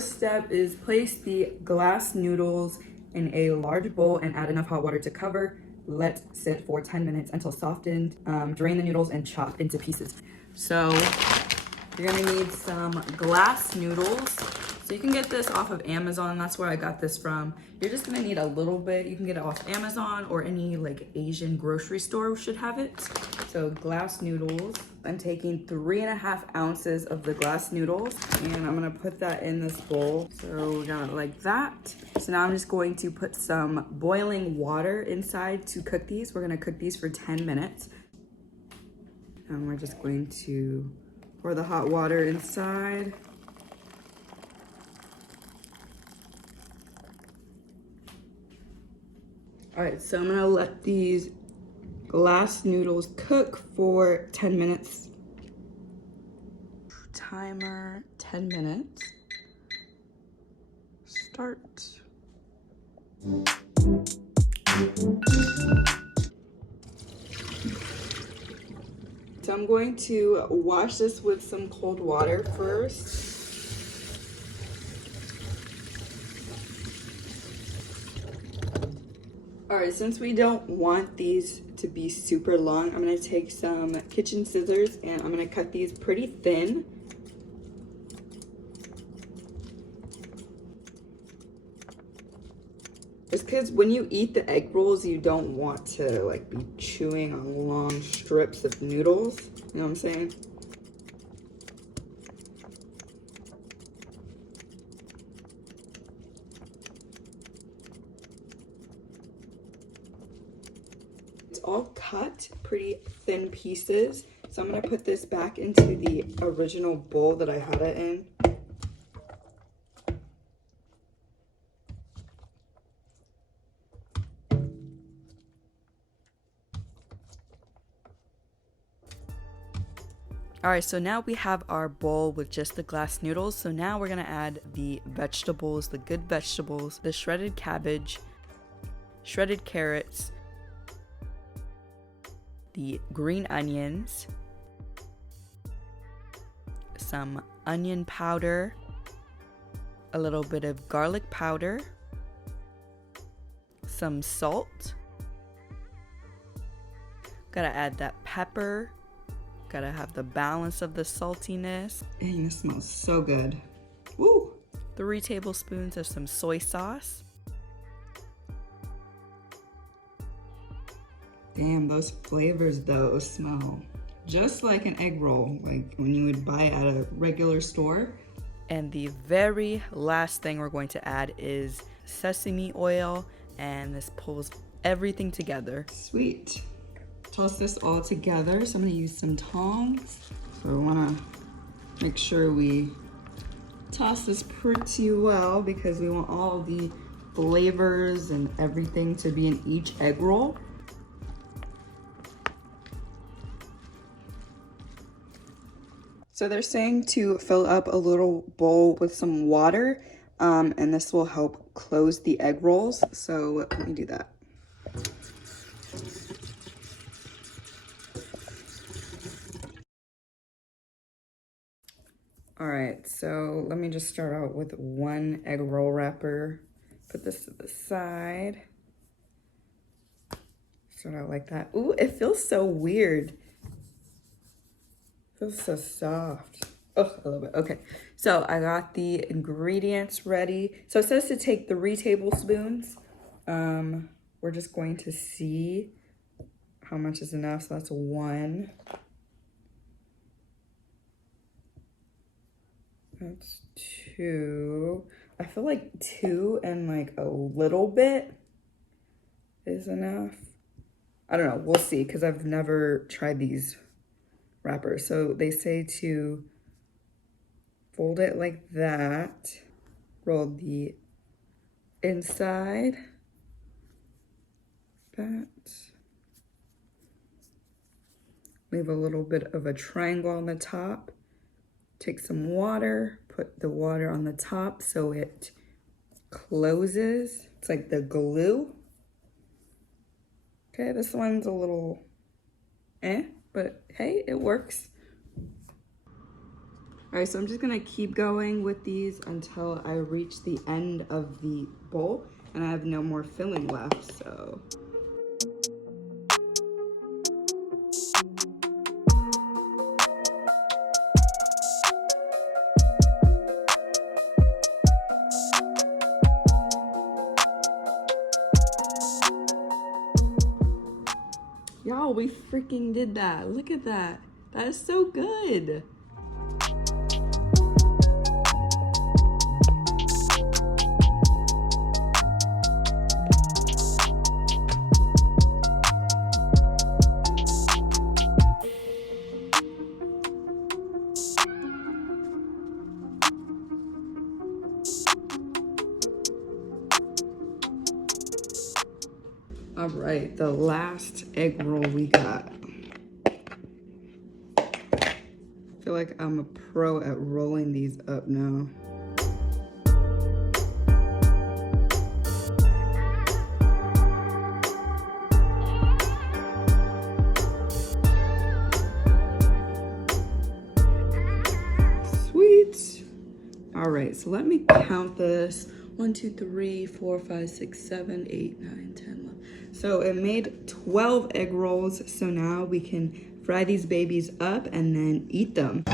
first step is place the glass noodles in a large bowl and add enough hot water to cover. Let sit for 10 minutes until softened. Drain the noodles and chop into pieces. So you're gonna need some glass noodles. So you can get this off of Amazon. That's where I got this from. You're just gonna need a little bit. You can get it off Amazon or any like Asian grocery store should have it. So glass noodles. I'm taking 3.5 ounces of the glass noodles and I'm gonna put that in this bowl. So we got it like that. So now I'm just going to put some boiling water inside to cook these. We're gonna cook these for 10 minutes. And we're just going to pour the hot water inside. All right, so I'm gonna let these glass noodles cook for 10 minutes. Timer, 10 minutes. Start. So I'm going to wash this with some cold water first. All right, since we don't want these to be super long, I'm gonna take some kitchen scissors and I'm gonna cut these pretty thin. Just because when you eat the egg rolls, you don't want to like be chewing on long strips of noodles. You know what I'm saying? It's all cut pretty thin pieces. So I'm gonna put this back into the original bowl that I had it in. All right, so now we have our bowl with just the glass noodles. So now we're gonna add the vegetables, the good vegetables, the shredded cabbage, shredded carrots, the green onions, some onion powder, a little bit of garlic powder, some salt. Gotta add that pepper. Gotta have the balance of the saltiness. Dang, this smells so good. Woo! 3 tablespoons of some soy sauce. Damn, those flavors though smell just like an egg roll, like when you would buy at a regular store. And the very last thing we're going to add is sesame oil, and this pulls everything together. Sweet. Toss this all together. So I'm gonna use some tongs. So I wanna make sure we toss this pretty well because we want all the flavors and everything to be in each egg roll. So they're saying to fill up a little bowl with some water, and this will help close the egg rolls. So let me do that. All right, so let me just start out with 1 egg roll wrapper. Put this to the side. Start out like that. Ooh, it feels so weird. It feels so soft. Oh, I love it. Okay, so I got the ingredients ready. So it says to take 3 tablespoons. We're just going to see how much is enough. So that's 1. That's 2. I feel like 2 and like a little bit is enough. I don't know, we'll see, because I've never tried these wrappers. So they say to fold it like that, roll the inside, that. Leave a little bit of a triangle on the top. Take some water, put the water on the top so it closes. It's like the glue. Okay, this one's a little but hey, it works. All right, so I'm just gonna keep going with these until I reach the end of the bowl and I have no more filling left, so. Y'all, we freaking did that. Look at that. That is so good. All right, the last egg roll we got. I feel like I'm a pro at rolling these up now. Sweet. All right, so let me count this. 1, 2, 3, 4, 5, 6, 7, 8, 9, 10, 11. So it made 12 egg rolls. So now we can fry these babies up and then eat them.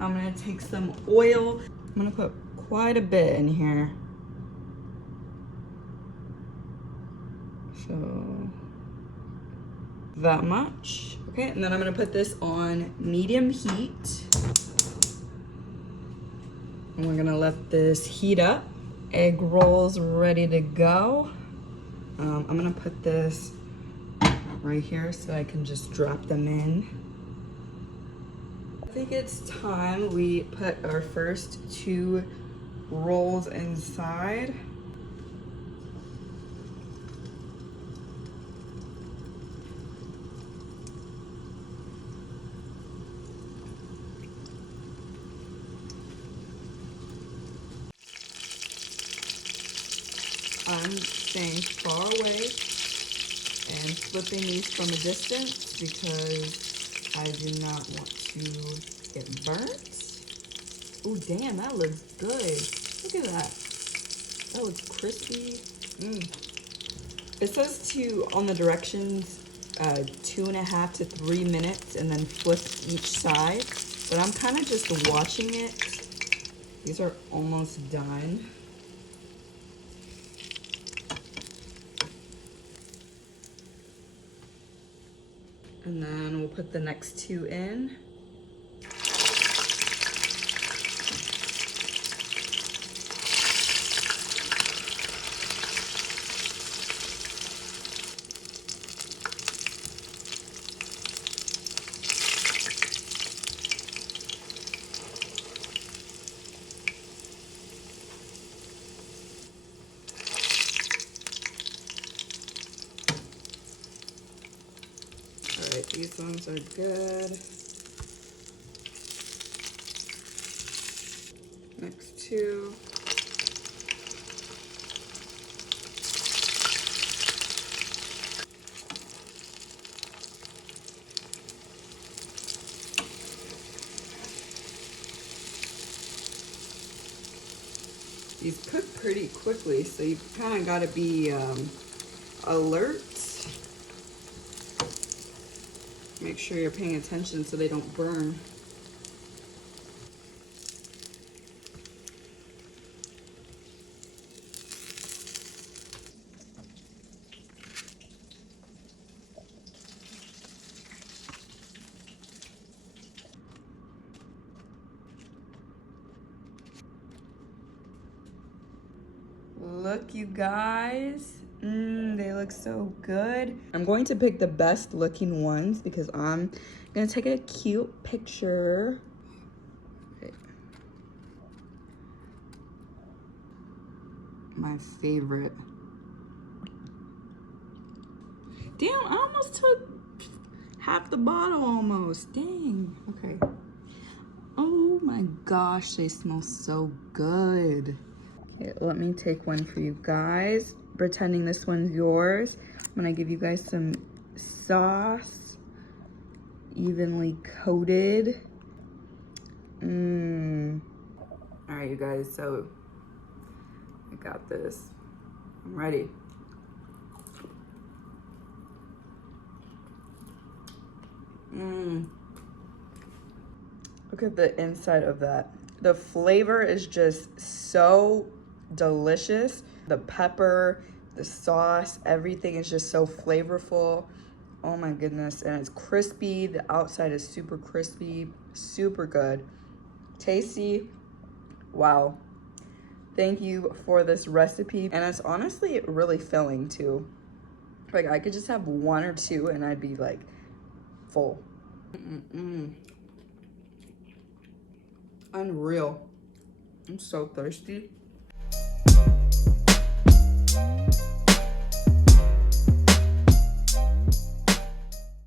I'm gonna take some oil. I'm gonna put quite a bit in here. So that much. Okay, and then I'm gonna put this on medium heat. And we're gonna let this heat up. Egg rolls ready to go. I'm gonna put this right here so I can just drop them in. I think it's time we put our first 2 rolls inside. I'm staying far away and flipping these from a distance because I do not want to get burnt. Oh, damn, that looks good. Look at that. That looks crispy. It says on the directions, 2.5 to 3 minutes and then flip each side. But I'm kind of just watching it. These are almost done. And then we'll put the next 2 in. All right, these ones are good. Next 2. These cook pretty quickly, so you kind of got to be alert. Make sure you're paying attention so they don't burn. Look, you guys. They look so good. I'm going to pick the best looking ones because I'm gonna take a cute picture. My favorite. Damn, I almost took half the bottle almost. Dang. Okay. Oh my gosh, they smell so good. Okay, let me take one for you guys. Pretending this one's yours. I'm gonna give you guys some sauce, evenly coated. Mmm. All right, you guys, so I got this. I'm ready. Mmm. Look at the inside of that. The flavor is just so delicious. The pepper, the sauce, everything is just so flavorful. Oh my goodness, and it's crispy. The outside is super crispy, super good. Tasty. Wow. Thank you for this recipe. And it's honestly really filling too. Like I could just have one or two and I'd be like full. Unreal. I'm so thirsty.